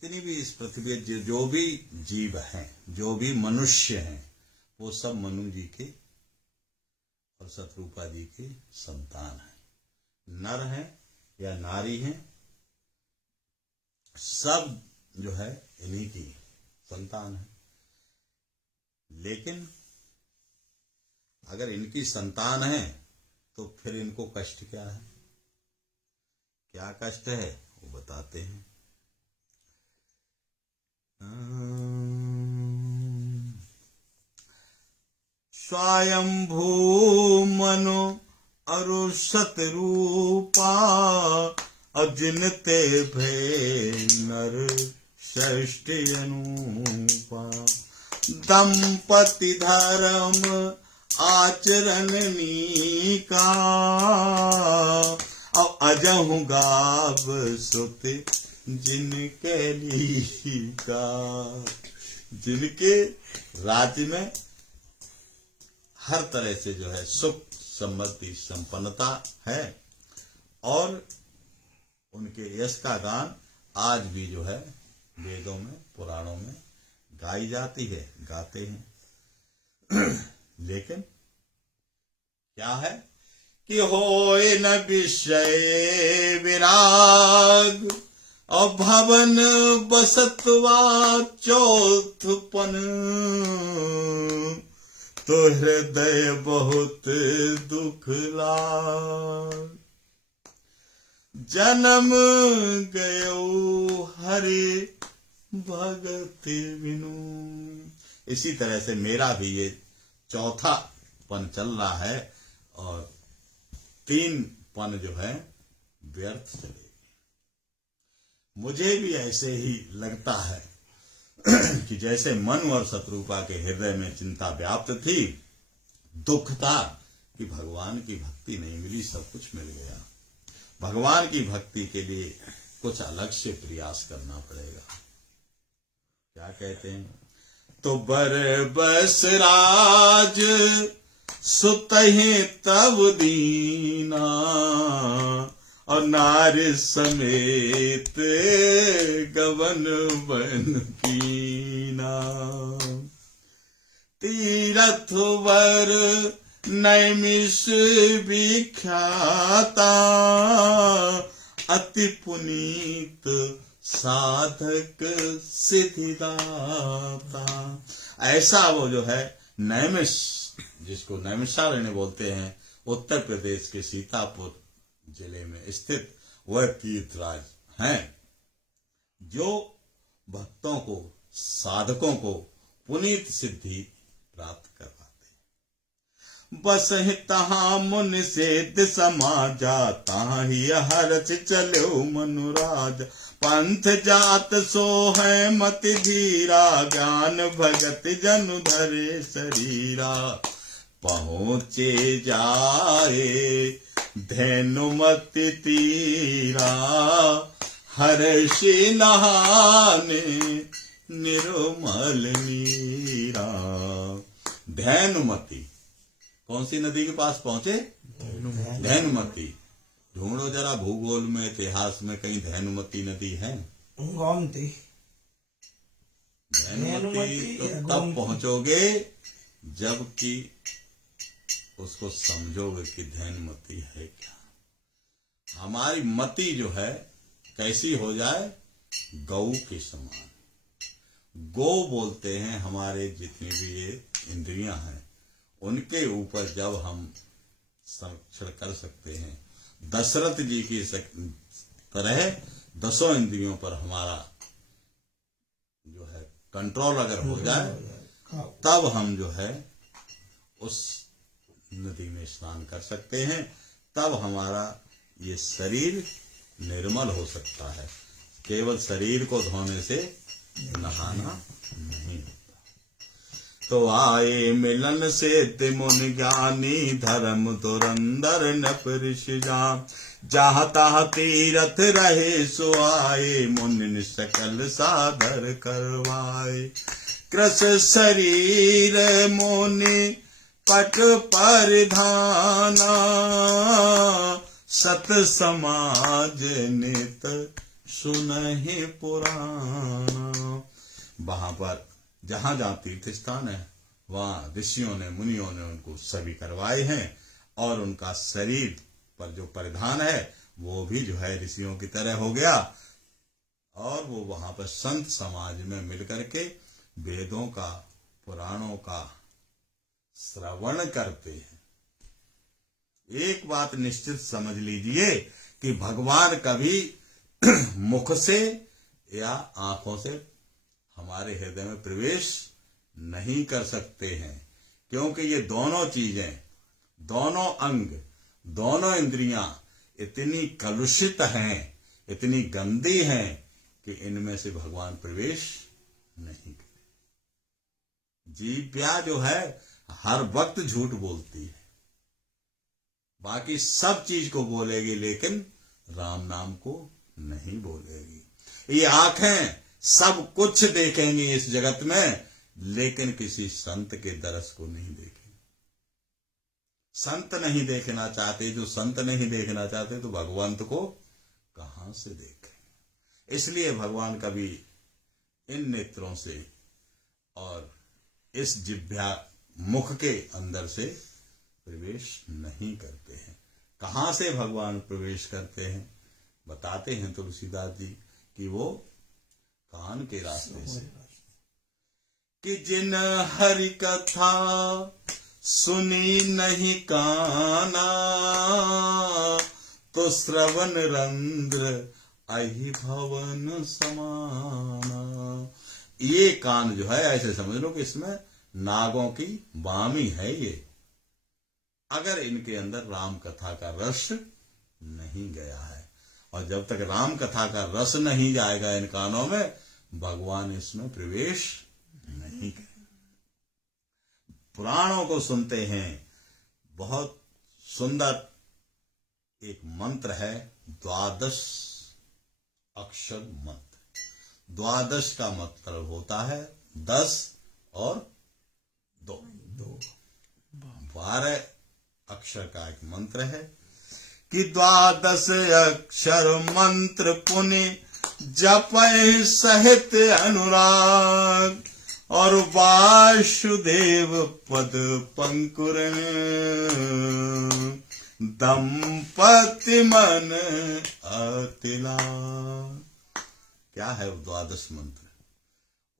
जितनी भी इस पृथ्वी जो भी जीव हैं, जो भी मनुष्य हैं, वो सब मनु जी के और शतरूपा जी के संतान हैं। नर हैं या नारी हैं, सब जो है इन्हीं की संतान है। लेकिन अगर इनकी संतान है तो फिर इनको कष्ट क्या है, क्या कष्ट है वो बताते हैं। स्वयंभू मनु अरु शतरूपा अजिनते भे नर षष्ठी अनुपा। दंपति धर्म आचरणनी का और अजहु गाव सुत जिनके लीका। जिनके राज्य में हर तरह से जो है सुख समृद्धि संपन्नता है और उनके यश का गान आज भी जो है वेदों में पुराणों में गाई जाती है, गाते हैं। लेकिन क्या है कि होए न विषय विराग और भवन बसतवा चौथपन। तो हृदय बहुत दुख लाग जन्म गयो हरि भगति बिनु। इसी तरह से मेरा भी ये चौथा पन चल रहा है और 3 पन जो है व्यर्थ चलेगी। मुझे भी ऐसे ही लगता है कि जैसे मनु और शतरूपा के हृदय में चिंता व्याप्त थी, दुख था कि भगवान की भक्ति नहीं मिली, सब कुछ मिल गया। भगवान की भक्ति के लिए कुछ अलग से प्रयास करना पड़ेगा। क्या कहते हैं, तो बर बस राज सुतहि तब दीना और नारी समेत गवन बन कीना। तीरथ वर नैमिष विख्याता अति पुनीत साधक सिद्धिदाता। ऐसा वो जो है नैमिष, जिसको नैमिषारण्य बोलते हैं, उत्तर प्रदेश के सीतापुर जिले में स्थित वह तीर्थराज हैं जो भक्तों को, साधकों को पुनीत सिद्धि प्राप्त करवाते। बस तहां मुन सेध समाजा ताहि हरच चलो मनुराज। पंथ जात सो है मति धीरा ज्ञान भगत जनु धरे शरीरा। पहुँचे जाए धैनुमति तीरा हर्षि नहाने निर्मल नीरा। धैनुमति कौन सी नदी के पास पहुंचे? धैनुमति। ढूंढो जरा भूगोल में, इतिहास में कहीं धैनुमति नदी है? गोमती। धैनुमति तो तब पहुंचोगे जबकि उसको समझोगे कि धैनुमति है क्या। हमारी मति जो है कैसी हो जाए? गौ के समान। गौ बोलते हैं हमारे जितनी भी ये इंद्रियां हैं, उनके ऊपर जब हम संरक्षण कर सकते हैं, दशरथ जी की तरह 10 इंद्रियों पर हमारा जो है कंट्रोल अगर हो जाए, तब हम जो है उस नदी में स्नान कर सकते हैं। तब हमारा ये शरीर निर्मल हो सकता है। केवल शरीर को धोने से नहाना नहीं होता। तो आए मिलन से तिमुन ज्ञानी धर्म धुरंधर नपरिश जा। जहाँ तहाँ तीरथ रहे सो आए मुनि सकल साधर करवाए। कृष शरीर मुनि पट परिधाना सत समाज नित सुनहि पुराण। वहां पर जहां जहां तीर्थ स्थान है वहां ऋषियों ने मुनियों ने उनको सभी करवाए हैं, और उनका शरीर पर जो परिधान है वो भी जो है ऋषियों की तरह हो गया, और वो वहां पर संत समाज में मिलकर के वेदों का पुराणों का श्रवण करते हैं। एक बात निश्चित समझ लीजिए कि भगवान कभी मुख से या आंखों से हमारे हृदय में प्रवेश नहीं कर सकते हैं, क्योंकि ये दोनों चीजें, दोनों अंग, दोनों इंद्रियां इतनी कलुषित हैं, इतनी गंदी हैं कि इनमें से भगवान प्रवेश नहीं करे। जीव्या जो है हर वक्त झूठ बोलती है, बाकी सब चीज को बोलेगी लेकिन राम नाम को नहीं बोलेगी। ये आंखें सब कुछ देखेंगी इस जगत में, लेकिन किसी संत के दरस को नहीं देखेंगे। संत नहीं देखना चाहते, जो संत नहीं देखना चाहते तो भगवंत को कहां से देखें। इसलिए भगवान कभी इन नेत्रों से और इस जिह्वा मुख के अंदर से प्रवेश नहीं करते हैं। कहां से भगवान प्रवेश करते हैं? बताते हैं तुलसीदास जी कि वो कान के रास्ते से, कि जिन हरि कथा सुनी नहीं काना, तो श्रवण रंध्र अहि भवन समाना। ये कान जो है ऐसे समझ लो कि इसमें नागों की बामी है ये। अगर इनके अंदर राम कथा का रस नहीं गया है, और जब तक राम कथा का रस नहीं जाएगा इन कानों में, भगवान इसमें प्रवेश नहीं करें। पुराणों को सुनते हैं, बहुत सुंदर एक मंत्र है, 12 अक्षर मंत्र। 12 का मतलब होता है 10 और 2, 12 अक्षर का एक मंत्र है कि 12 अक्षर मंत्र पुनि जपै सहित अनुराग, और वासुदेव पद पंकुर दंपति मन अतिला। क्या है वो 12 मंत्र?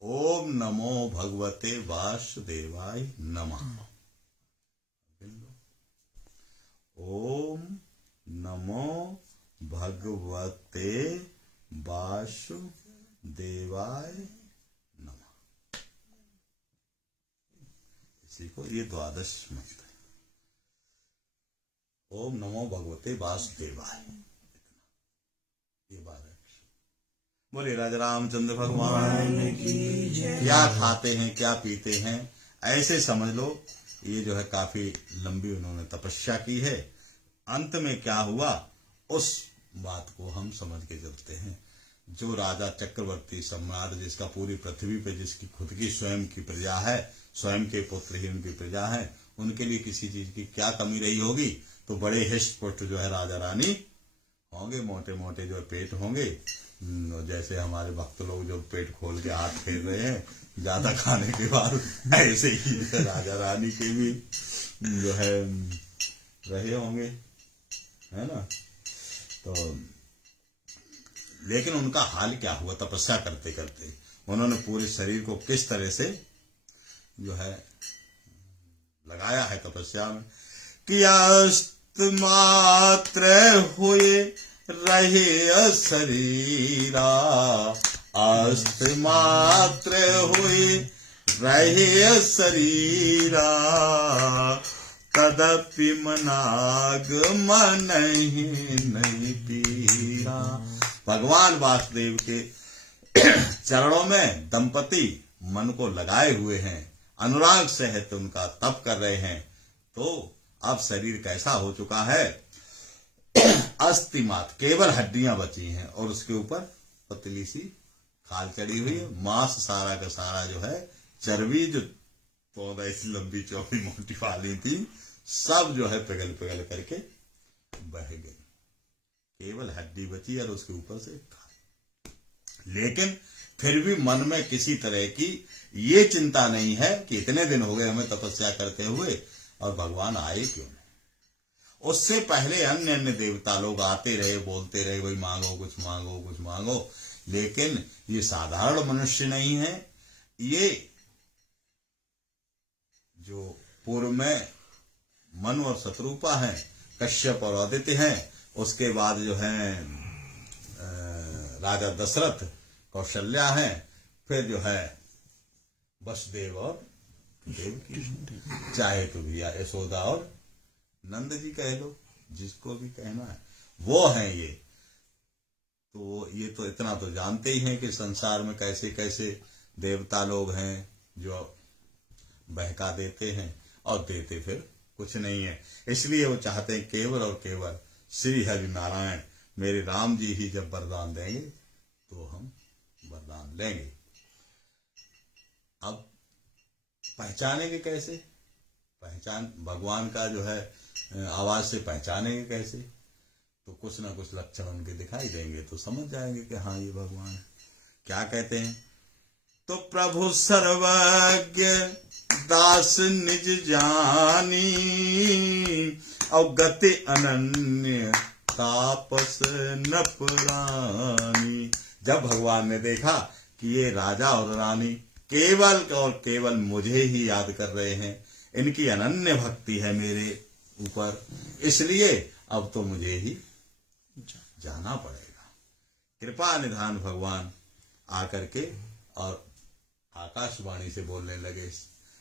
ओम नमो भगवते वासुदेवाय नमः। ओम नमो भगवते वासुदेवाय नमः। इसी को ये 12 मंत्र। ओम नमो भगवते वासुदेवाय, ये 12। बोले राजा रामचंद्र भगवान की जय। क्या खाते हैं, क्या पीते हैं, ऐसे समझ लो। ये जो है काफी लंबी उन्होंने तपस्या की है। अंत में क्या हुआ उस बात को हम समझ के चलते हैं। जो राजा चक्रवर्ती सम्राट, जिसका पूरी पृथ्वी पे जिसकी खुद की स्वयं की प्रजा है, स्वयं के पुत्र ही उनकी प्रजा है, उनके लिए किसी चीज की क्या कमी रही होगी? तो बड़े हिष्ट पुष्ट जो है राजा रानी होंगे, मोटे मोटे जो पेट होंगे, जैसे हमारे भक्त लोग जो पेट खोल के हाथ फेर रहे हैं ज्यादा खाने के बाद, ऐसे ही राजा रानी के भी जो है रहे होंगे, है ना। तो लेकिन उनका हाल क्या हुआ? तपस्या करते करते उन्होंने पूरे शरीर को किस तरह से जो है लगाया है तपस्या में कि अस्तमात्र हुए रहे शरीरा, अस्तमात्र हुए रहे शरीरा, तदपि मनाग मन नहीं पीरा। भगवान वासुदेव के चरणों में दंपति मन को लगाए हुए हैं, अनुराग सहित उनका तप कर रहे हैं। तो अब शरीर कैसा हो चुका है? अस्थिमात, केवल हड्डियां बची हैं और उसके ऊपर पतली सी खाल चढ़ी हुई है। मांस सारा का सारा जो है, चर्बी जो तो ऐसी लंबी चौड़ी मोटी वाली थी, सब जो है पिघल पिघल करके बह गई। केवल हड्डी बची और उसके ऊपर से खाल। लेकिन फिर भी मन में किसी तरह की ये चिंता नहीं है कि इतने दिन हो गए हमें तपस्या करते हुए और भगवान आए क्यों नहीं। उससे पहले अन्य अन्य देवता लोग आते रहे, बोलते रहे, वही मांगो कुछ मांगो कुछ मांगो, लेकिन ये साधारण मनुष्य नहीं है। ये जो पूर्व में मनु और शत्रुपा हैं, कश्यप और आदित्य हैं, उसके बाद जो है राजा दशरथ, कौशल्या हैं, फिर जो है वसुदेव और देवकी, चाहे तो भैया यशोदा और नंद जी कह लो, जिसको भी कहना है, वो हैं ये। तो ये तो इतना तो जानते ही हैं कि संसार में कैसे कैसे देवता लोग हैं जो बहका देते हैं और देते फिर कुछ नहीं है। इसलिए वो चाहते हैं केवल और केवल श्री हरि नारायण मेरे राम जी ही जब वरदान देंगे तो हम वरदान लेंगे। अब पहचानेंगे कैसे? पहचान भगवान का जो है आवाज से पहचानेंगे कैसे? तो कुछ ना कुछ लक्षण उनके दिखाई देंगे तो समझ जाएंगे कि हाँ ये भगवान है। क्या कहते हैं? तो प्रभु सर्वज्ञ दास निज जानी, और गति अनन्य तापस न पुरानी। जब भगवान ने देखा कि ये राजा और रानी केवल और केवल मुझे ही याद कर रहे हैं, इनकी अनन्य भक्ति है मेरे ऊपर, इसलिए अब तो मुझे ही जाना पड़ेगा। कृपा निधान भगवान आकर के और आकाशवाणी से बोलने लगे।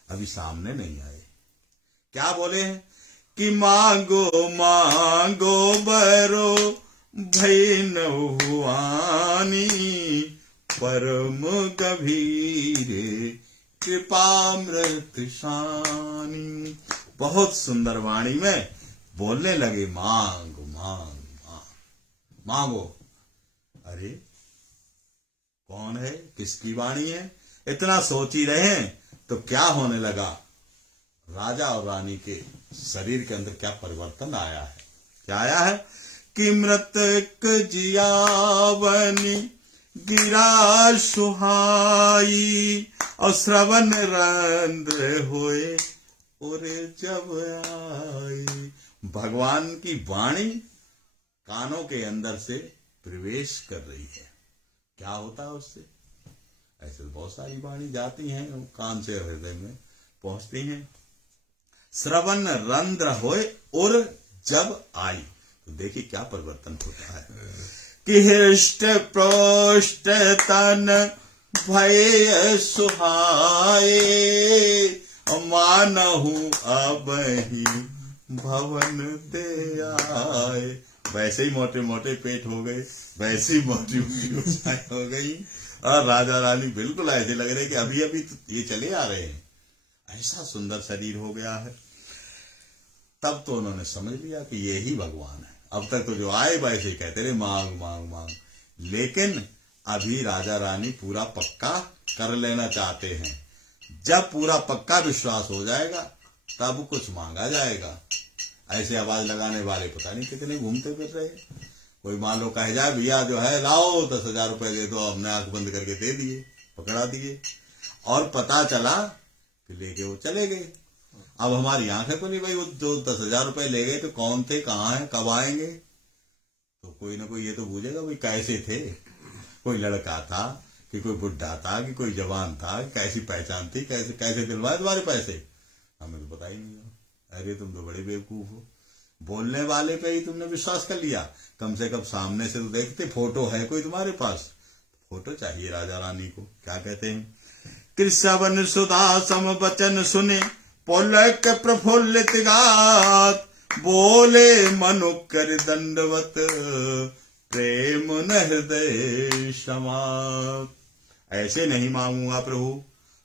अभी सामने नहीं आए। क्या बोले हैं कि मांगो मांगो बरो भई न हुआनी, परम गभीरे कृपामृत शानी। बहुत सुंदर वाणी में बोलने लगे, मांग मांग मांग मांगो। अरे कौन है, किसकी वाणी है? इतना सोच ही रहे तो क्या होने लगा, राजा और रानी के शरीर के अंदर क्या परिवर्तन आया है। क्या आया है कि मृतक जियावनी गिरा सुहाई, और श्रवण रंध्र होए और जब आई। भगवान की वाणी कानों के अंदर से प्रवेश कर रही है। क्या होता है उससे? ऐसे बहुत सारी वाणी जाती हैं, कान से हृदय में पहुंचती हैं। श्रवण रंध्र होए और जब आई, तो देखिए क्या परिवर्तन होता है कि हृष्ट प्रोष्ट तन भय सुहाए, मानहु अब ही भवन दे आए। वैसे ही मोटे मोटे पेट हो गए, वैसे ही मोटी मोटी ऊंचाई हो गई, और राजा रानी बिल्कुल ऐसे लग रहे कि अभी अभी तो ये चले आ रहे हैं। ऐसा सुंदर शरीर हो गया है। तब तो उन्होंने समझ लिया कि ये ही भगवान है। अब तक तो जो आए वैसे ही कहते रहे मांग मांग मांग, लेकिन अभी राजा रानी पूरा पक्का कर लेना चाहते हैं। जब पूरा पक्का विश्वास हो जाएगा तब कुछ मांगा जाएगा। ऐसे आवाज लगाने वाले पता नहीं कितने घूमते फिर रहे। कोई मान लो कह जाए भैया जो है लाओ 10,000 रुपए दे दो, हमने आंख बंद करके दे दिए, पकड़ा दिए, और पता चला कि लेके वो चले गए। अब हमारी आंखें खुली, भाई वो जो 10,000 रुपए ले गए तो कौन थे, कहाँ हैं, कब आएंगे? तो कोई ना कोई ये तो पूछेगा भाई कैसे थे, कोई लड़का था कि कोई बुढ़ा था कि कोई जवान था, कैसी पहचान थी, कैसे कैसे दिलवाए तुम्हारे पैसे? हमें तो पता ही नहीं हो। अरे तुम तो बड़े बेवकूफ हो, बोलने वाले पे ही तुमने विश्वास कर लिया। कम से कम सामने से तो देखते, फोटो है कोई तुम्हारे पास? फोटो चाहिए राजा रानी को। क्या कहते हैं? कृष्ण सुधा सम वचन सुने पुलक प्रफुल्लित गात, बोले मनु कर दंडवत प्रेम न हृदय समात। ऐसे नहीं मांगूंगा प्रभु,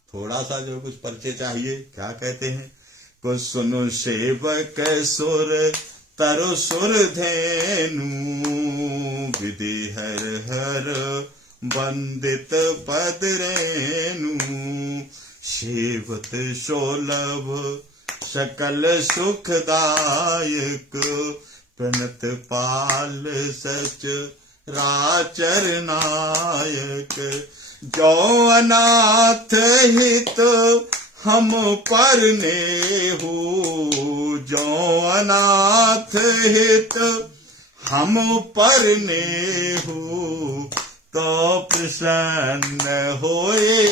थोड़ा सा जो कुछ परिचय चाहिए। क्या कहते हैं? कुछ सुनो सेवक सुर तरु सुर धेनु, विधि हर हर वंदित पद रेनु, सेवत शोलभ सकल सुखदायक, प्रणत पाल सच राचर नायक। जो अनाथ हित हम पर नेहु, जो अनाथ हित हम पर नेहु, तो प्रसन्न होए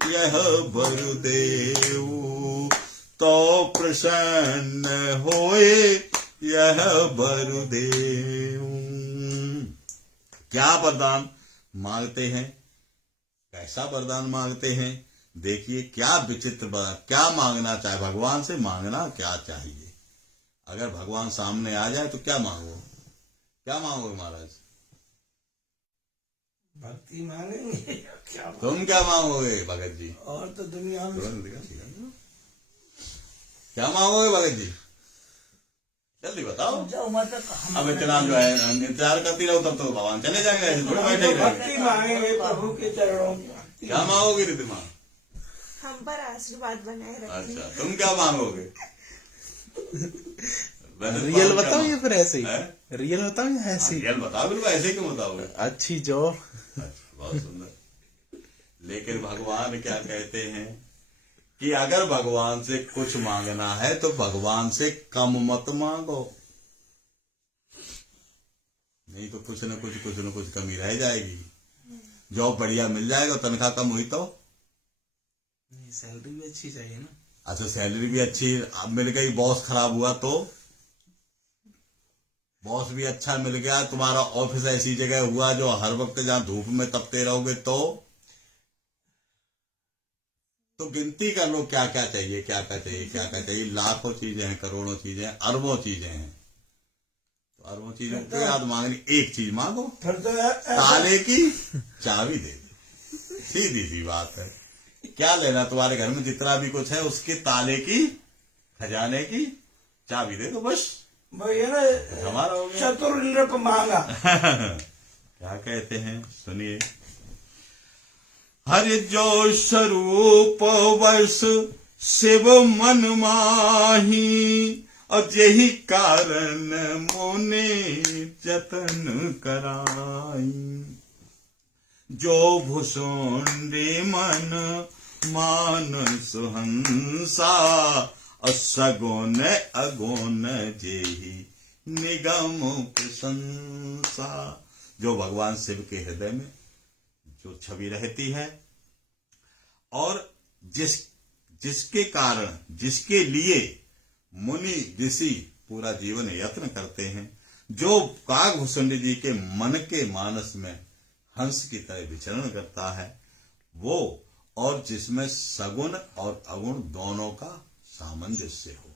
यह बर देऊ, तो प्रसन्न होए यह बर देऊ। क्या वरदान मांगते हैं, कैसा वरदान मांगते हैं? देखिए क्या विचित्र क्या मांगना चाहे भगवान से, मांगना क्या चाहिए। अगर भगवान सामने आ जाए तो क्या मांगो, क्या मांगोगे महाराज? भक्ति मांगेंगे। क्या तुम क्या मांगोगे भगत जी? और तो दुनिया में क्या मांगोगे भगत जी? जल्दी बताओ। अब इतना जो है इंतजार करती रहो, तब तो भगवान चले जाएंगे, ऐसे थोड़ा बैठे ही रहेंगे। भक्ति मांगेंगे प्रभु के चरणों में। क्या मांगोगे रिद्धिमा? हम पर आशीर्वाद बनाए रखें। अच्छा, तुम क्या मांगोगे? रियल बताओ या फिर ऐसे ही? रियल बताओ या ऐसे ही? रियल बताओ, बिल्कुल ऐसे क्यों बताओगे? अच्छी जॉब। अच्छा, बहुत सुंदर। लेकिन भगवान क्या कहते हैं कि अगर भगवान से कुछ मांगना है तो भगवान से कम मत मांगो, नहीं तो कुछ न कुछ कमी रह जाएगी। जॉब बढ़िया मिल जाएगा, तनख्वाह कम हुई तो सैलरी भी अच्छी चाहिए ना। अच्छा, सैलरी भी अच्छी अब मिल गई, बॉस खराब हुआ तो, बॉस भी अच्छा मिल गया, तुम्हारा ऑफिस ऐसी जगह हुआ जो हर वक्त जहां धूप में तपते रहोगे तो गिनती कर लो क्या क्या चाहिए, क्या क्या चाहिए, क्या क्या चाहिए। लाखों चीजें हैं, करोड़ों चीजें हैं, अरबों चीजें हैं। तो अरबों चीजों के बाद मांगनी एक चीज मांगो, फिर तो ताले की चाबी दे दो। सीधी सी बात है। क्या लेना तुम्हारे घर में जितना भी कुछ है, उसके ताले की, खजाने की चाबी दे दो, बस वही है ना, हमारा हो गया। चतुर नृप मांगा। क्या कहते हैं सुनिए। हरि जो स्वरूप वश शिव मन माही, और यही कारण मोने जतन कराई। जो भुसुंडी मन मान सुहंसा, असगुन अगुन जेहि निगम प्रशंसा। जो भगवान शिव के हृदय में जो छवि रहती है, और जिसके कारण, जिसके लिए मुनि ऋषि पूरा जीवन यत्न करते हैं, जो कागभूषुंडी जी के मन के मानस में हंस की तरह विचरण करता है वो, और जिसमें सगुण और अगुण दोनों का सामंजस्य हो।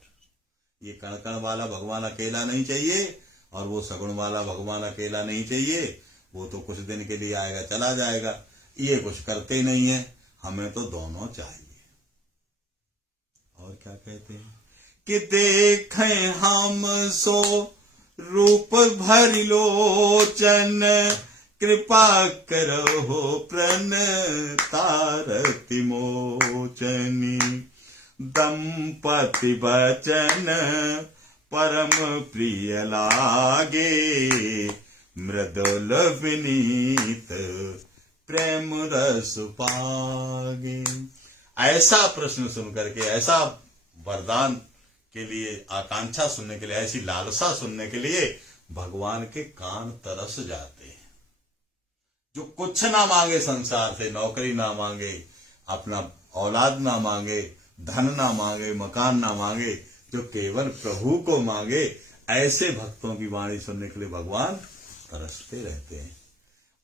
ये कण कण वाला भगवान अकेला नहीं चाहिए, और वो सगुण वाला भगवान अकेला नहीं चाहिए। वो तो कुछ दिन के लिए आएगा चला जाएगा, ये कुछ करते नहीं है। हमें तो दोनों चाहिए। और क्या कहते हैं कि देखें हम सो रूप भरि लोचन, कृपा करो प्रण तारति मोचनी। दंपति वचन परम प्रिय लागे, मृदुल विनीत प्रेम रस पागे। ऐसा प्रश्न सुन करके, ऐसा वरदान के लिए आकांक्षा सुनने के लिए, ऐसी लालसा सुनने के लिए भगवान के कान तरस जाते हैं। जो कुछ ना मांगे संसार से, नौकरी ना मांगे, अपना औलाद ना मांगे, धन ना मांगे, मकान ना मांगे, जो केवल प्रभु को मांगे, ऐसे भक्तों की वाणी सुनने के लिए भगवान तरसते रहते हैं।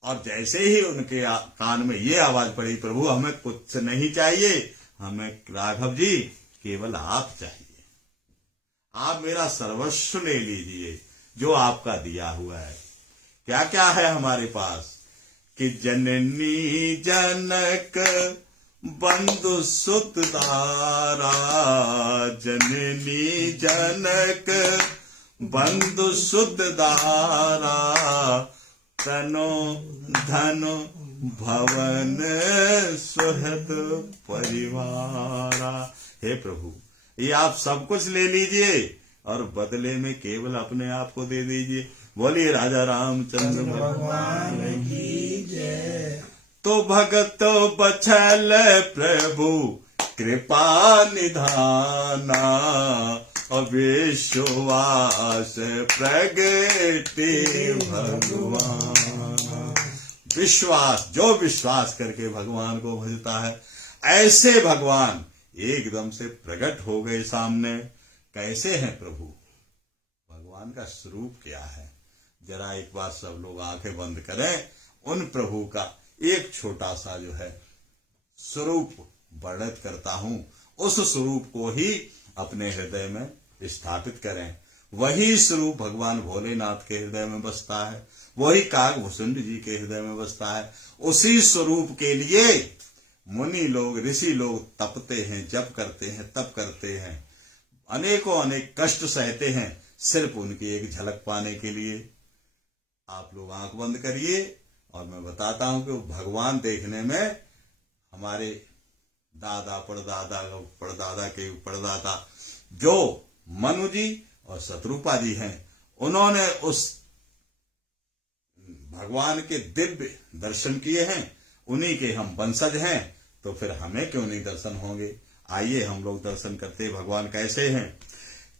और जैसे ही उनके कान में ये आवाज पड़ी, प्रभु हमें कुछ नहीं चाहिए, हमें राघव जी केवल आप चाहिए, आप मेरा सर्वस्व ले लीजिए जो आपका दिया हुआ है। क्या क्या है हमारे पास कि जननी जनक बंधु सुत तारा, जननी जनक बंधु सुत दारा, तनो धनो भवन सुहृद परिवारा। हे प्रभु, ये आप सब कुछ ले लीजिए और बदले में केवल अपने आप को दे दीजिए। बोलिए राजा रामचंद्र भगवान की जय। तो भगत बछल प्रभु कृपा निधाना, अविश्वास प्रगटे भगवान। विश्वास, जो विश्वास करके भगवान को भजता है, ऐसे भगवान एकदम से प्रकट हो गए सामने। कैसे हैं प्रभु? भगवान का स्वरूप क्या है? जरा एक बार सब लोग आंखें बंद करें, उन प्रभु का एक छोटा सा जो है स्वरूप वर्णित करता हूं। उस स्वरूप को ही अपने हृदय में स्थापित करें। वही स्वरूप भगवान भोलेनाथ के हृदय में बसता है, वही काकभूषुंड जी के हृदय में बसता है। उसी स्वरूप के लिए मुनि लोग, ऋषि लोग तपते हैं, जप करते हैं, तप करते हैं, अनेकों अनेक कष्ट सहते हैं, सिर्फ उनकी एक झलक पाने के लिए। आप लोग आंख बंद करिए और मैं बताता हूं कि भगवान देखने में हमारे दादा परदादा के परदादा जो मनु जी और शत्रुपा जी हैं, उन्होंने उस भगवान के दिव्य दर्शन किए हैं। उन्हीं के हम वंशज हैं, तो फिर हमें क्यों नहीं दर्शन होंगे? आइए हम लोग दर्शन करते हैं भगवान कैसे हैं।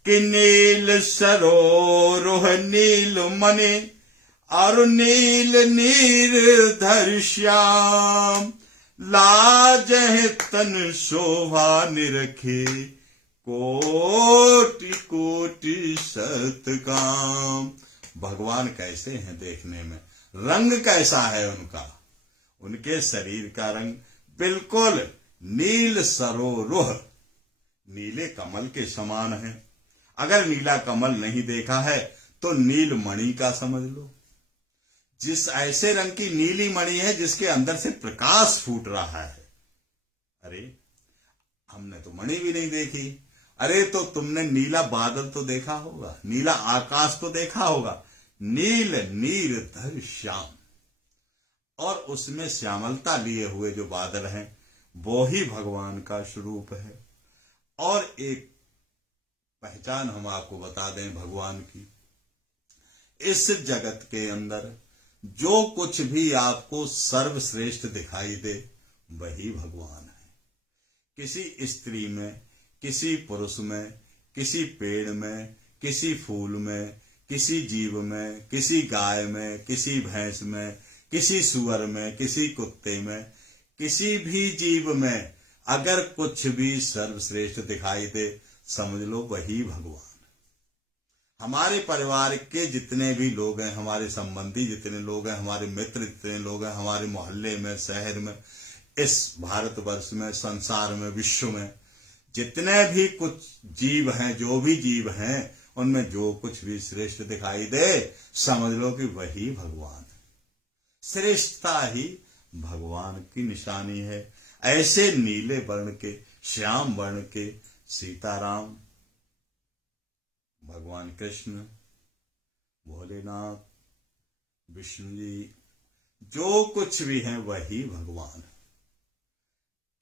कि नील सरोरुह नील मणि और नील नीरधर श्याम, लाज है तन शोभा निरखे कोटि कोटि सतकाम। भगवान कैसे हैं देखने में? रंग कैसा है उनका? उनके शरीर का रंग बिल्कुल नील सरोरुह, नीले कमल के समान है। अगर नीला कमल नहीं देखा है तो नील मणि का समझ लो। जिस ऐसे रंग की नीली मणि है जिसके अंदर से प्रकाश फूट रहा है। अरे हमने तो मणि भी नहीं देखी। अरे तो तुमने नीला बादल तो देखा होगा, नीला आकाश तो देखा होगा। नील नीरधर श्याम, और उसमें श्यामलता लिए हुए जो बादल हैं वो ही भगवान का स्वरूप है। और एक पहचान हम आपको बता दें भगवान की। इस जगत के अंदर जो कुछ भी आपको सर्वश्रेष्ठ दिखाई दे वही भगवान है। किसी स्त्री में, किसी पुरुष में, किसी पेड़ में, किसी फूल में, किसी जीव में, किसी गाय में, किसी भैंस में, किसी सुअर में, किसी कुत्ते में, किसी भी जीव में अगर कुछ भी सर्वश्रेष्ठ दिखाई दे, समझ लो वही भगवान। हमारे परिवार के जितने भी लोग हैं, हमारे संबंधी जितने लोग हैं, हमारे मित्र जितने लोग हैं, हमारे मोहल्ले में, शहर में, इस भारतवर्ष में, संसार में, विश्व में जितने भी कुछ जीव हैं, जो भी जीव हैं, उनमें जो कुछ भी श्रेष्ठ दिखाई दे, समझ लो कि वही भगवान है। श्रेष्ठता ही भगवान की निशानी है। ऐसे नीले वर्ण के, श्याम वर्ण के सीताराम, भगवान कृष्ण, भोलेनाथ, विष्णु जी, जो कुछ भी हैं वही भगवान।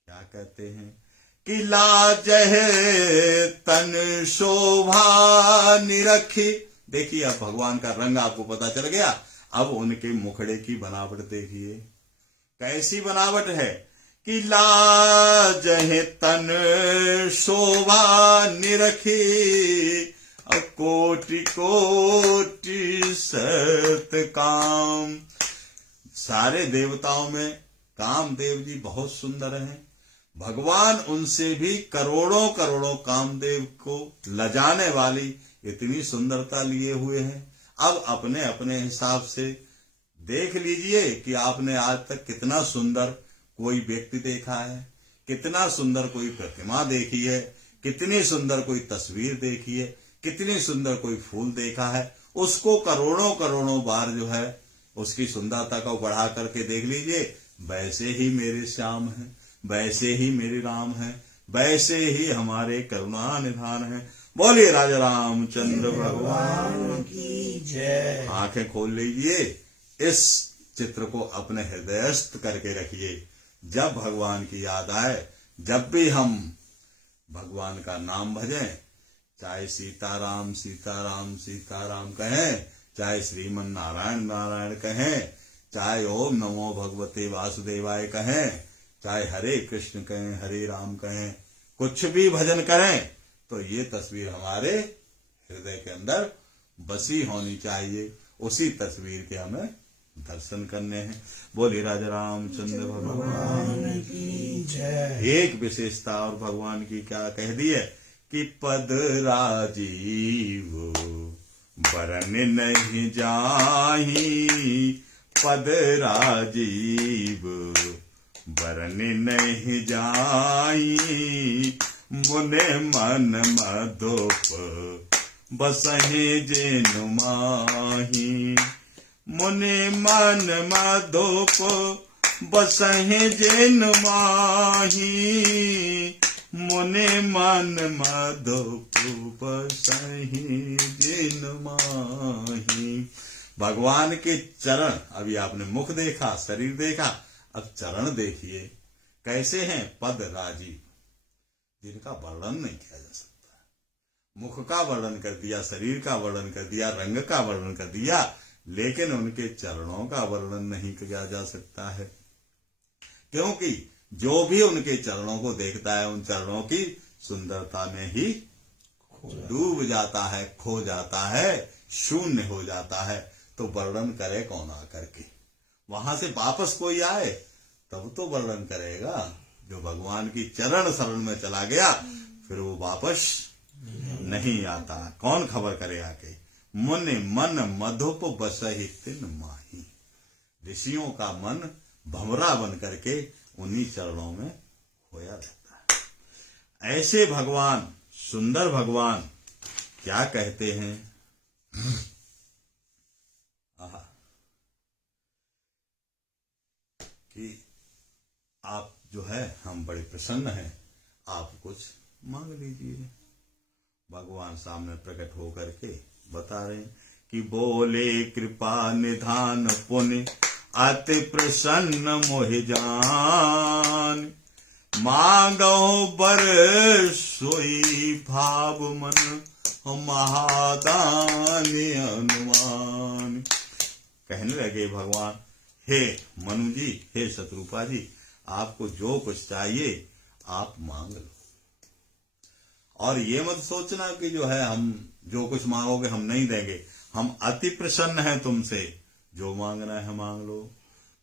क्या कहते हैं कि लाज है तन शोभा निरखी। देखिए अब भगवान का रंग आपको पता चल गया। अब उनके मुखड़े की बनावट देखिए कैसी बनावट है कि लाज है तन शोभा निरखी, कोटि कोटि सतकाम। सारे देवताओं में कामदेव जी बहुत सुंदर हैं। भगवान उनसे भी करोड़ों करोड़ों कामदेव को लजाने वाली इतनी सुंदरता लिए हुए हैं। अब अपने अपने हिसाब से देख लीजिए कि आपने आज तक कितना सुंदर कोई व्यक्ति देखा है, कितना सुंदर कोई प्रतिमा देखी है, कितनी सुंदर कोई तस्वीर देखी है, कितनी सुंदर कोई फूल देखा है। उसको करोड़ों करोड़ों बार जो है उसकी सुंदरता को बढ़ा करके देख लीजिए। वैसे ही मेरे श्याम हैं, वैसे ही मेरे राम हैं, वैसे ही हमारे करुणा निधान है। बोलिए राजा रामचंद्र भगवान की जय। आंखें खोल लीजिए, इस चित्र को अपने हृदयस्थ करके रखिए। जब भगवान की याद आए, जब भी हम भगवान का नाम भजें, चाहे सीताराम सीताराम सीताराम कहें, चाहे श्रीमन नारायण नारायण कहें, चाहे ओम नमो भगवते वासुदेवाय कहें, चाहे हरे कृष्ण कहें, हरे राम कहें, कुछ भी भजन करें, तो ये तस्वीर हमारे हृदय के अंदर बसी होनी चाहिए। उसी तस्वीर के हमें दर्शन करने हैं। बोले राजा रामचंद्र भगवान की जय। एक विशेषता और भगवान की क्या कह दी है कि पद राजीव बरन नहीं जाही, पद राजीव बरन नहीं जाही, मुने मन मधुप बसहे जेनु माही, मुने मन मधुप बसहे जेनु माही, मुने मन मधुप बसहे जेनु माही। भगवान के चरण, अभी आपने मुख देखा, शरीर देखा, अब चरण देखिए कैसे हैं। पद राजीव, जिनका वर्णन नहीं किया जा सकता। मुख का वर्णन कर दिया, शरीर का वर्णन कर दिया, रंग का वर्णन कर दिया, लेकिन उनके चरणों का वर्णन नहीं किया जा सकता है, क्योंकि जो भी उनके चरणों को देखता है, उन चरणों की सुंदरता में ही डूब जाता है, खो जाता है, शून्य हो जाता है। तो वर्णन करे कौन आकर के? वहां से वापस कोई आए तब तो वर्णन करेगा। जो भगवान की चरण शरण में चला गया, फिर वो वापस नहीं आता। कौन खबर करे आके? मुनि मन मधुप बसहि तिन माही। ऋषियों का मन भंवरा बन करके उन्हीं चरणों में खोया रहता है। ऐसे भगवान, सुंदर भगवान क्या कहते हैं? कि आप जो है, हम बड़े प्रसन्न हैं, आप कुछ मांग लीजिए। भगवान सामने प्रकट होकर के बता रहे हैं कि बोले कृपा निधान पुण्य अति प्रसन्न मोहि जान, मांगो बर सोई भाव मन महादान अनुमान। कहने लगे भगवान, हे मनु जी, हे शत्रुपा जी, आपको जो कुछ चाहिए आप मांग लो। और ये मत सोचना कि जो है हम जो कुछ मांगोगे हम नहीं देंगे। हम अति प्रसन्न हैं तुमसे, जो मांगना है मांग लो।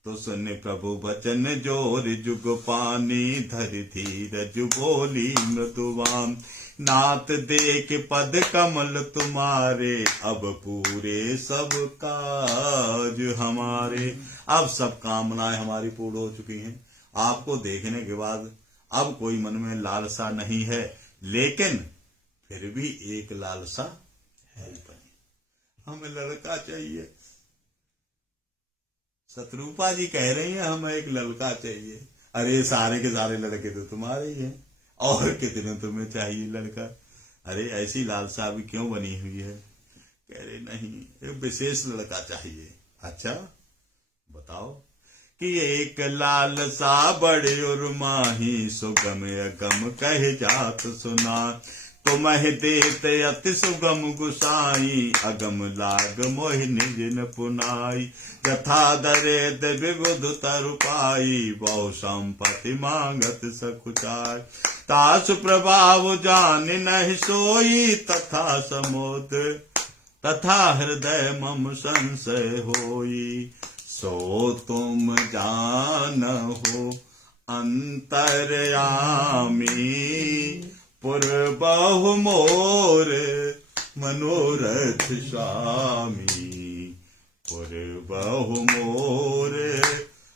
तो सुन प्रभु बचन जोर जुग पानी धरि धीरज बोली मृदुवाम, नाथ देख पद कमल तुम्हारे, अब पूरे सब काज हमारे। अब सब कामनाएं हमारी पूर्ण हो चुकी हैं। आपको देखने के बाद अब कोई मन में लालसा नहीं है, लेकिन फिर भी एक लालसा है बनी, हमें लड़का चाहिए। शत्रुपा जी कह रही हैं हमें एक लड़का चाहिए। अरे सारे के सारे लड़के तो तुम्हारे ही हैं, और कितने तुम्हें चाहिए लड़का? अरे ऐसी लालसा अभी क्यों बनी हुई है? कह रहे नहीं, एक विशेष लड़का चाहिए। अच्छा बताओ। कि एक लालसा बड़े और माही, सुगम अगम कहे जात सुना, तुम्हें देते अति सुगम गुसाई, अगम लाग मोहि निज न पुनाई, यथा दरेद विबुध तरु पाई, बहु संपत्ति मांगत सकुचाय, तासु प्रभाव जान नहीं सोई, तथा समुद्र तथा हृदय मम संशय होई, सो तुम जानहो अंतर्यामी, पूर्वहु मोर मनोरथ स्वामी, पूर्वहु मोर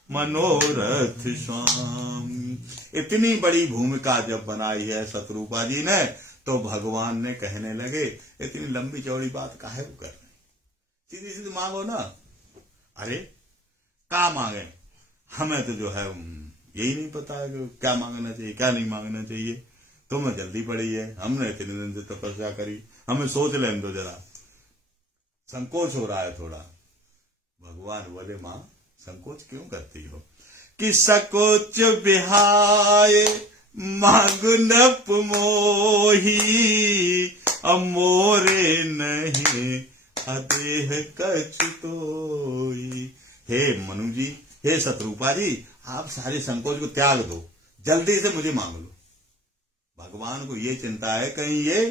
मनोरथ स्वामी। इतनी बड़ी भूमिका जब बनाई है शत्रुपा जी ने, तो भगवान ने कहने लगे, इतनी लंबी चौड़ी बात काहे को कर रहे, सीधी सीधी मांगो ना। अरे क्या मांगे? हमें तो जो है यही नहीं पता है कि क्या मांगना चाहिए क्या नहीं मांगना चाहिए। तुम्हें जल्दी पड़ी है, हमने इतने दिन से तपस्या करी, हमें सोच लेने दो जरा, संकोच हो रहा है थोड़ा। भगवान बोले, मां संकोच क्यों करती हो? कि सकोच बिहाय मांगनप मोही, अमोरे नहीं अदेह कछु तोई। हे मनु जी, हे शत्रुपा जी, आप सारे संकोच को त्याग दो, जल्दी से मुझे मांग लो। भगवान को ये चिंता है कहीं ये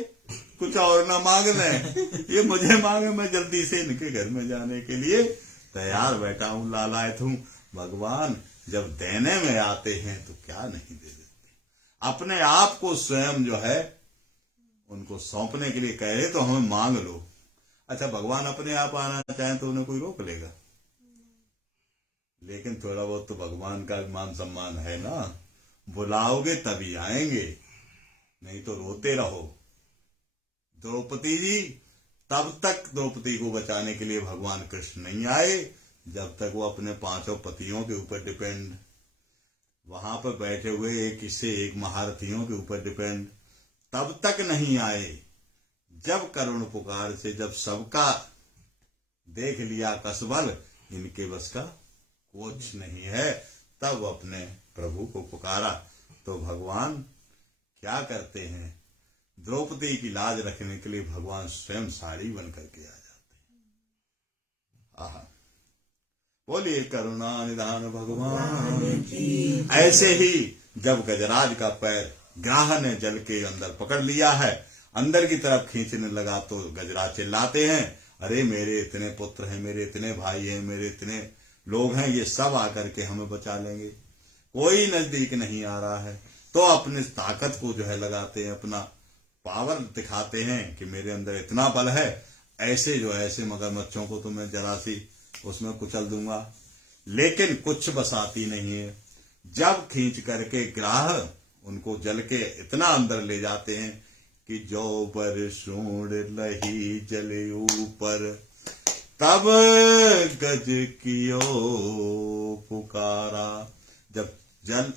कुछ और ना मांग लें, ये मुझे मांगे, मैं जल्दी से इनके घर में जाने के लिए तैयार बैठा हूं, लालायत हूं। भगवान जब देने में आते हैं तो क्या नहीं दे देते। अपने आप को स्वयं जो है उनको सौंपने के लिए कह रहे तो हमें मांग लो। अच्छा, भगवान अपने आप आना चाहे तो उन्हें कोई रोक लेगा? लेकिन थोड़ा बहुत तो भगवान का मान सम्मान है ना, बुलाओगे तभी आएंगे, नहीं तो रोते रहो। द्रौपदी जी, तब तक द्रौपदी को बचाने के लिए भगवान कृष्ण नहीं आए जब तक वो अपने 5 पतियों के ऊपर डिपेंड, वहां पर बैठे हुए एक से एक महारथियों के ऊपर डिपेंड, तब तक नहीं आए। जब करुण पुकार से जब सबका देख लिया कसबल, इनके बस का कुछ नहीं है, तब अपने प्रभु को पुकारा। तो भगवान क्या करते हैं, द्रौपदी की लाज रखने के लिए भगवान स्वयं साड़ी बन करके आ जाते हैं। आहा, बोलिए करुणा निधान भगवान की। ऐसे ही जब गजराज का पैर ग्राह ने जल के अंदर पकड़ लिया है, अंदर की तरफ खींचने लगा, तो गजराज चिल्लाते हैं, अरे मेरे इतने पुत्र हैं, मेरे इतने भाई हैं, मेरे इतने लोग हैं, ये सब आकर के हमें बचा लेंगे, कोई नजदीक नहीं आ रहा है। तो अपने ताकत को जो है लगाते हैं, अपना पावर दिखाते हैं कि मेरे अंदर इतना बल है, ऐसे जो ऐसे मगरमच्छों को तो मैं जरा सी उसमें कुचल दूंगा। लेकिन कुछ बसाती नहीं है। जब खींच करके ग्राह उनको जल के इतना अंदर ले जाते हैं कि जो पर सूंड लही जले ऊपर, तब गज कियो पुकारा। जब जल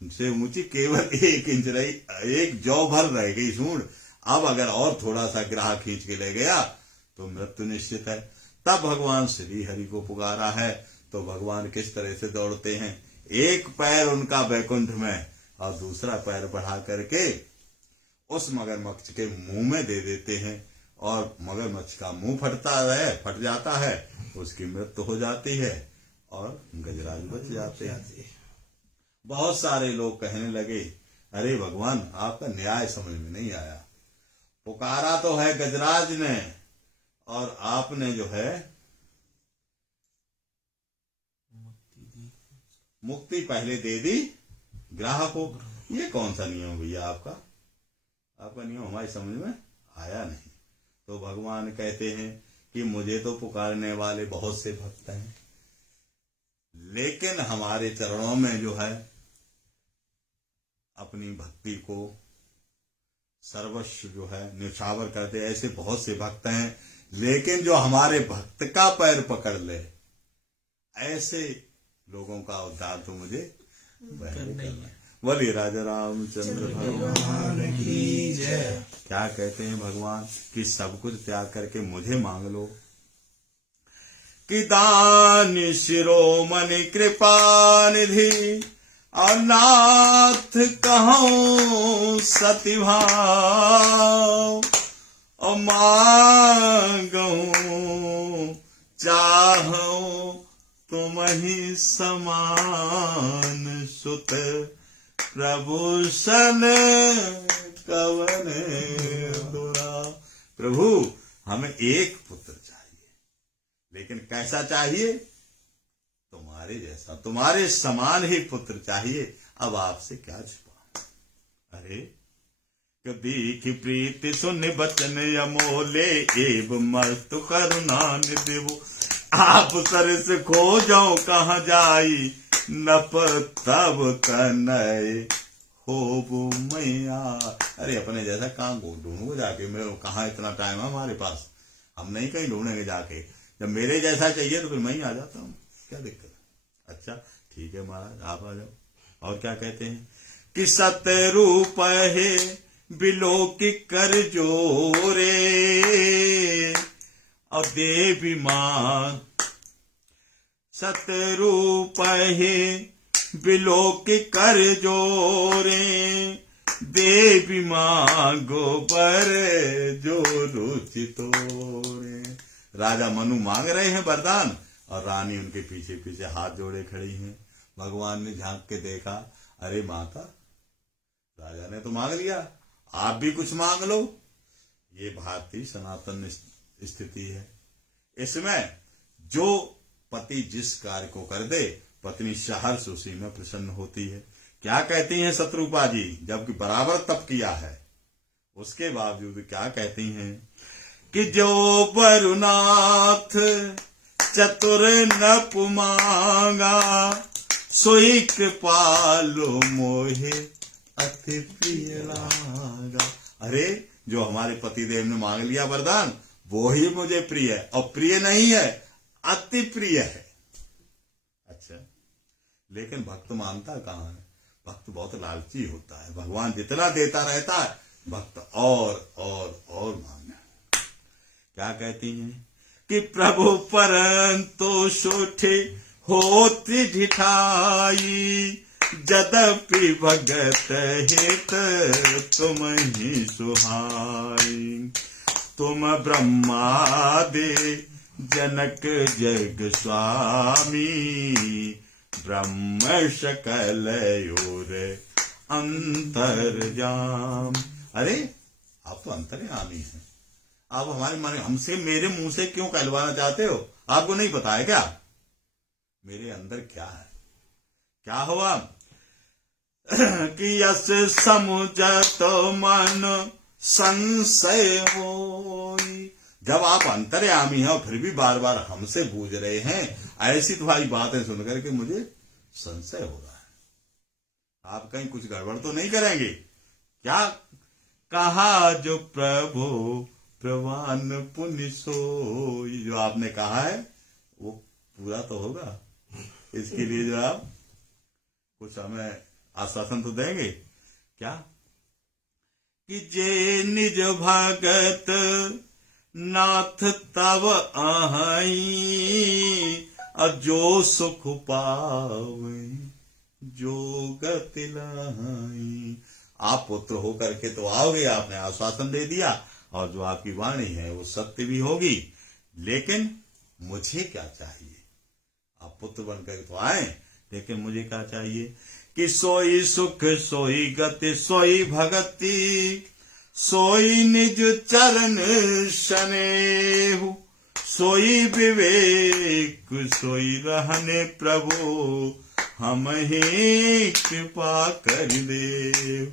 से ऊंची केवल 1 इंच रही, 1 जौ भर रह गई सूंड, अब अगर और थोड़ा सा ग्राह खींच के ले गया तो मृत्यु निश्चित है। तब भगवान श्री हरि को पुकारा है। तो भगवान किस तरह से दौड़ते हैं, एक पैर उनका वैकुंठ में और दूसरा पैर बढ़ा करके उस मगरमच्छ के मुंह में दे देते हैं, और मगरमच्छ का मुंह फट जाता है, उसकी मृत्यु हो जाती है और गजराज बच जाते हैं। बहुत सारे लोग कहने लगे, अरे भगवान आपका न्याय समझ में नहीं आया, पुकारा तो है गजराज ने और आपने जो है मुक्ति पहले दे दी ग्राह को। ये कौन सा नियम भैया आपका नियम हमारी समझ में आया नहीं। तो भगवान कहते हैं कि मुझे तो पुकारने वाले बहुत से भक्त हैं, लेकिन हमारे चरणों में जो है अपनी भक्ति को सर्वस्व जो है न्यौछावर करते, ऐसे बहुत से भक्त हैं, लेकिन जो हमारे भक्त का पैर पकड़ ले, ऐसे लोगों का उद्धार तो मुझे करना है। बोलिए राजा रामचंद्र भगवान की जय। क्या कहते हैं भगवान कि सब कुछ त्याग करके मुझे मांग लो, कि दान शिरोमणि कृपा निधि अनाथ कहूं सतिभाव, और मांगूं चाहूं तुम ही समान सुत, प्रभु सन कवन दुरा। प्रभु हमें एक पुत्र चाहिए, लेकिन कैसा चाहिए, तुम्हारे जैसा, तुम्हारे समान ही पुत्र चाहिए। अब आपसे क्या छुपाऊं। अरे दीख प्रीति सुन बचन अमोले, एव मस्तु करुणा निधिवो, आप सरस खो जाओ कहाँ जाई, नप तब तनय हो मैया। अरे अपने जैसा कहाँ ढूंढूंगा जाके, मेरे कहाँ इतना टाइम है हमारे पास, हम नहीं कहीं ढूंढेंगे जाके। जब मेरे जैसा चाहिए तो फिर मैं ही आ जाता हूँ, क्या दिक्कत है। अच्छा ठीक है महाराज, आप आ जाओ। और क्या कहते हैं कि सतरूप है बिलोकी कर जोरे, और देवी मां सतरूप है बिलोकी कर जोरे, देवी मां गोबर जो रुचि तोरे। राजा मनु मांग रहे हैं वरदान और रानी उनके पीछे पीछे हाथ जोड़े खड़ी हैं। भगवान ने झांक के देखा, अरे माता, राजा ने तो मांग लिया, आप भी कुछ मांग लो। ये भारतीय सनातन स्थिति है। इसमें जो पति जिस कार्य को कर दे, पत्नी सहर्ष उसी में प्रसन्न होती है। क्या कहती हैं शत्रुपा जी, जबकि बराबर तप किया है, उसके बावजूद क्या कहती हैं कि जो वरुनाथ चतुर नप मांगा, सोई कृपालो मोहे अति प्रिय लागा। अरे जो हमारे पतिदेव ने मांग लिया वरदान, वो ही मुझे प्रिय है, और प्रिय नहीं है, अति प्रिय है। अच्छा, लेकिन भक्त मानता कहाँ है? भक्त बहुत लालची होता है। भगवान जितना देता रहता है, भक्त और मांगे। क्या कहती हैं कि प्रभु परंतो सोठे होती ढिठाई, जदपि भगत हित तुम ही सुहाई। तुम ब्रह्मादि जनक जग स्वामी, ब्रह्म सकल योर अंतर्याम। अरे आप तो अंतर्यामी हैं, आप हमारे मन हमसे मेरे मुंह से क्यों कहलवाना चाहते हो? आपको नहीं पता है क्या मेरे अंदर क्या है? क्या हुआ कि यस समुझत मन संशय होई। जब आप अंतर्यामी हैं और फिर भी बार बार हमसे पूछ रहे हैं, ऐसी तुम्हारी बातें सुनकर के मुझे संशय हो रहा है। आप कहीं कुछ गड़बड़ तो नहीं करेंगे क्या? कहा जो प्रभु प्रवान पुण्य सोई, जो आपने कहा है वो पूरा तो होगा। इसके लिए जो आप कुछ हमें आश्वासन तो देंगे क्या? कि जे निज भगत नाथ तब आहई, अब जो सुख पावे जो गति लाही। आप पुत्र होकर के तो आओगे, आपने आश्वासन दे दिया, और जो आपकी वाणी है वो सत्य भी होगी। लेकिन मुझे क्या चाहिए? आप पुत्र बनकर तो आए, लेकिन मुझे क्या चाहिए कि सोई सुख सोई गति सोई भगति, सोई निज चरण शनेहु, सोई विवेक सोई रहने प्रभु, हम ही कृपा कर दे।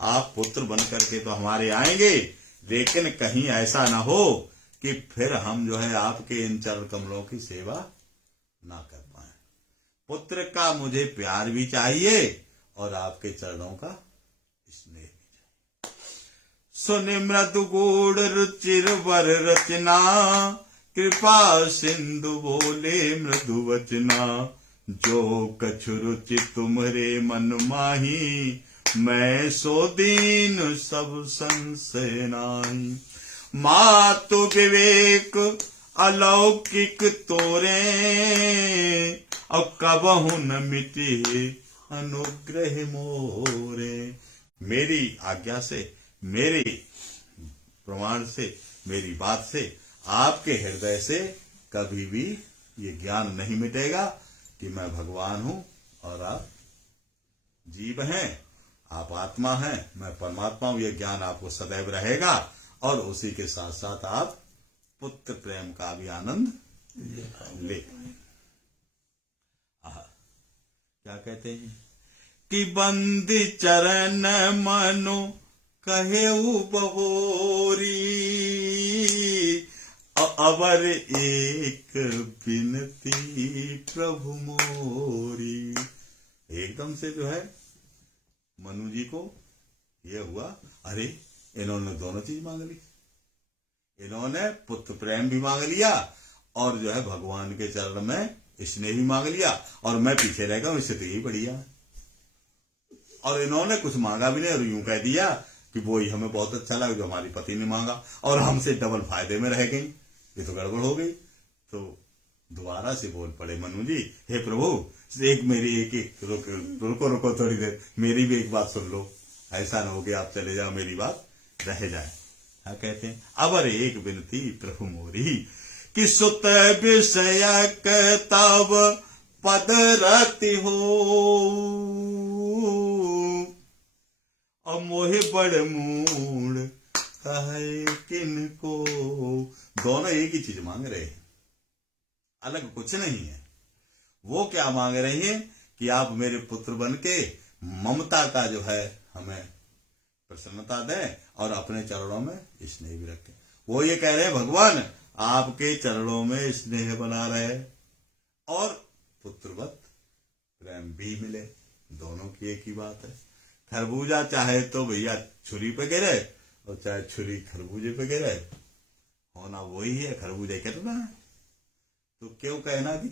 आप पुत्र बनकर के तो हमारे आएंगे, लेकिन कहीं ऐसा ना हो कि फिर हम जो है आपके इन चरण कमलों की सेवा ना कर पाए। पुत्र का मुझे प्यार भी चाहिए और आपके चरणों का स्नेह भी चाहिए। सुनि मृदु गूढ़ रुचिर वर रचना, कृपा सिंधु बोले मृदु वचना, जो कछु रुचि तुम्हारे मन माही, मैं सो दीन सब संशय नाहि। मातु विवेक अलौकिक तोरे, और कबहु न मिटे अनुग्रह मोरे। मेरी आज्ञा से, मेरे प्रमाण से, मेरी बात से, आपके हृदय से कभी भी ये ज्ञान नहीं मिटेगा कि मैं भगवान हूं और आप जीव हैं, आप आत्मा हैं, मैं परमात्मा हूं। ये ज्ञान आपको सदैव रहेगा, और उसी के साथ साथ आप पुत्र प्रेम का भी आनंद ले पाएंगे। क्या कहते हैं कि बंदी चरण मनो कहेऊ बहोरी, अवर एक बिनती प्रभु मोरी। एकदम से जो है मनु जी को ये हुआ, अरे इन्होंने दोनों चीज मांग ली। इन्होंने पुत्र प्रेम भी मांग लिया, और जो है भगवान के चरण में इसने भी मांग लिया, और मैं पीछे रह गया, इससे तो यही बढ़िया। और इन्होंने कुछ मांगा भी नहीं, और यूं कह दिया कि वो ही हमें बहुत अच्छा लगा जो हमारी पति ने मांगा, और हमसे डबल फायदे में रह गई। ये तो गड़बड़ हो गई। तो दोबारा से बोल पड़े मनु जी, हे प्रभु, एक मेरी एक रुको थोड़ी देर, मेरी भी एक बात सुन लो। ऐसा न हो कि आप चले जाओ, मेरी बात रह जाए। क्या कहते हैं, अवर एक विनती प्रभु मोरी, कि सुत विषयक तब पद रति हो, मोहि बड़ मूड कहे किनको। दोनों एक ही चीज मांग रहे हैं, अलग कुछ नहीं है। वो क्या मांग रही हैं कि आप मेरे पुत्र बन के ममता का जो है हमें प्रसन्नता दें और अपने चरणों में स्नेह भी रखें। वो ये कह रहे हैं भगवान आपके चरणों में स्नेह बना रहे और पुत्रवत प्रेम भी मिले। दोनों की एक ही बात है। खरबूजा चाहे तो भैया छुरी पे गिरे और चाहे छुरी खरबूजे पे गिरे, होना वही है, खरबूजा गिरना है। तो क्यों कहना कि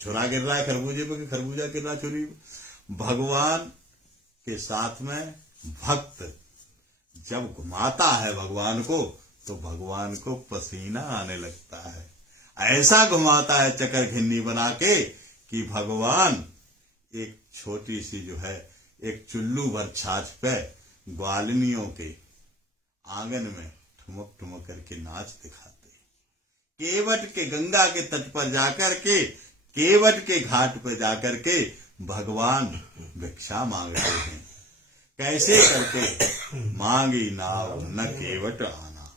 छुरा गिर रहा है खरबूजे पे, खरबूजा गिर रहा है छुरी पे। भगवान के साथ में भक्त जब घुमाता है भगवान को तो भगवान को पसीना आने लगता है। ऐसा घुमाता है चक्कर घिन्नी बना के कि भगवान एक छोटी सी जो है एक चुल्लू भर छाछ पे ग्वालिनियों के आंगन में ठुमक ठुमक करके नाच दिखाते। केवट के गंगा के तट पर जाकर के, केवट के घाट पर जाकर के भगवान भिक्षा मांग रहे हैं। कैसे करके? मांगी नाव न केवट आना,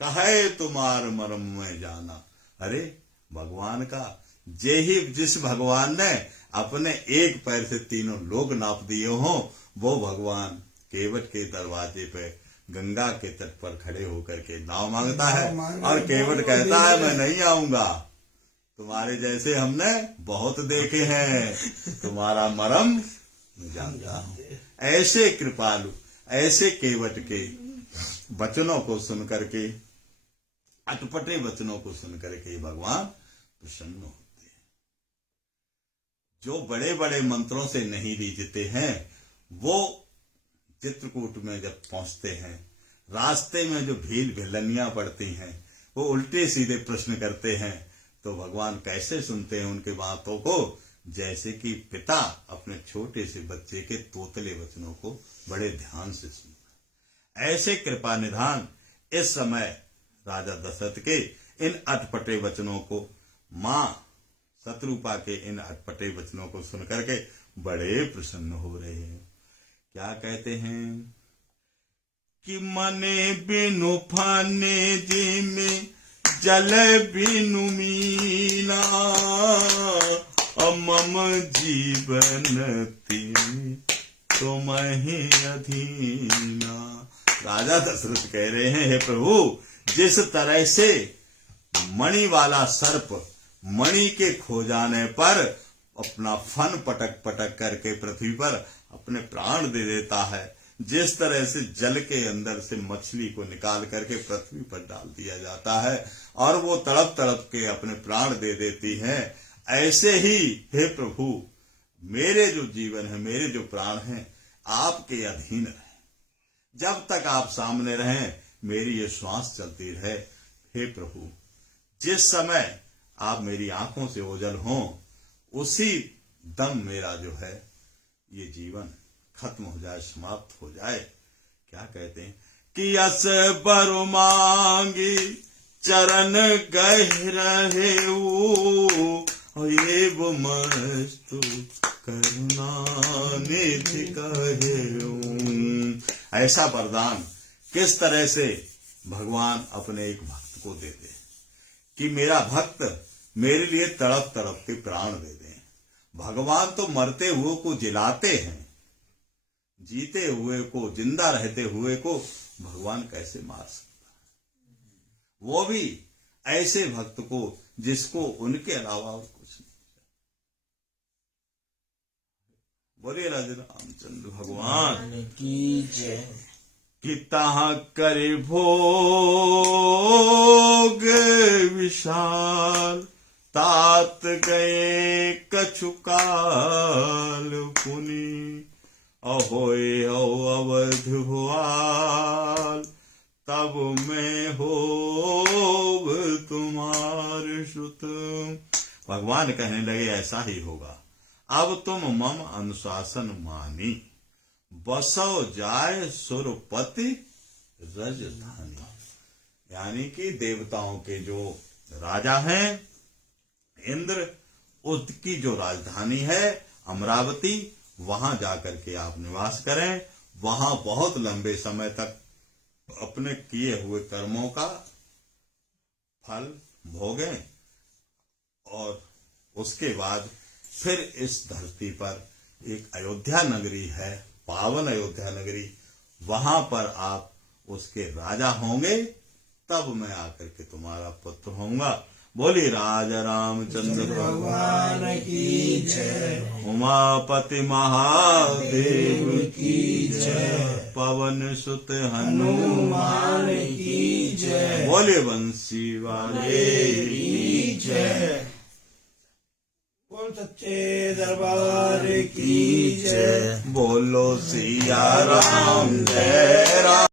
कहे तुम्हार मरम में जाना। अरे भगवान का जिस भगवान ने अपने एक पैर से तीनों लोग नाप दिए हों, वो भगवान केवट के दरवाजे पे गंगा के तट पर खड़े होकर के नाव मांगता है और केवट कहता है मैं नहीं आऊंगा, तुम्हारे जैसे हमने बहुत देखे हैं, तुम्हारा मरम मैं जानता हूं। ऐसे कृपालु, ऐसे केवट के वचनों को सुनकर के, अटपटे वचनों को सुनकर के भगवान प्रसन्न होते हैं। जो बड़े बड़े मंत्रों से नहीं रीझते हैं वो चित्रकूट में जब पहुंचते हैं, रास्ते में जो भील भिलनियां पड़ती हैं, वो उल्टे सीधे प्रश्न करते हैं, तो भगवान कैसे सुनते हैं उनके बातों को, जैसे कि पिता अपने छोटे से बच्चे के तोतले वचनों को बड़े ध्यान से सुनता। ऐसे कृपा निधान इस समय राजा दशरथ के इन अटपटे वचनों को, मां शत्रुपा के इन अटपटे वचनों को सुनकर के बड़े प्रसन्न हो रहे हैं। क्या कहते हैं कि मने बिनु फाने जी में जल बिनु मीना, मम जीवन तुम्हें अधीना। राजा दशरथ कह रहे हैं हे प्रभु, जिस तरह से मणि वाला सर्प मणि के खो जाने पर अपना फन पटक पटक करके पृथ्वी पर अपने प्राण दे देता है, जिस तरह से जल के अंदर से मछली को निकाल करके पृथ्वी पर डाल दिया जाता है और वो तड़प तड़प के अपने प्राण दे देती है, ऐसे ही हे प्रभु मेरे जो जीवन है, मेरे जो प्राण हैं, आपके अधीन रहे। जब तक आप सामने रहें मेरी ये श्वास चलती रहे। हे प्रभु, जिस समय आप मेरी आंखों से ओझल हों उसी दम मेरा जो है ये जीवन खत्म हो जाए, समाप्त हो जाए। क्या कहते हैं कि यस बरु मांगी चरण गह रहे ये वो मस्तु करुणानिधि कहे। ऐसा वरदान किस तरह से भगवान अपने एक भक्त को देते हैं कि मेरा भक्त मेरे लिए तड़प तड़प के प्राण दे दें। भगवान तो मरते हुए को जिलाते हैं, जीते हुए को, जिंदा रहते हुए को भगवान कैसे मार सकता है? वो भी ऐसे भक्त को जिसको उनके अलावा और कुछ नहीं। बोलिए राजा रामचंद्र भगवान की जय। कि ताहा करे भोग विशाल, तात गए कछु काल पुनि, अहोए हो अवध भुआल, तब मैं होव तुम्हार सुत। भगवान कहने लगे ऐसा ही होगा, अब तुम मम अनुशासन मानी, बसो जाए सुरपति रजधानी। यानी कि देवताओं के जो राजा हैं इंद्र, उसकी जो राजधानी है अमरावती, वहां जाकर के आप निवास करें। वहां बहुत लंबे समय तक अपने किए हुए कर्मों का फल भोगें और उसके बाद फिर इस धरती पर एक अयोध्या नगरी है, पावन अयोध्या नगरी, वहां पर आप उसके राजा होंगे, तब मैं आकर के तुम्हारा पुत्र होऊंगा। बोली राजा रामचंद्र भगवान की जय। उमापति महादेव की जय। पवन सुत हनुमान की जय। बोले बंसी वाले की जय। बोल सच्चे दरबार की जय। बोलो सिया राम जय राम।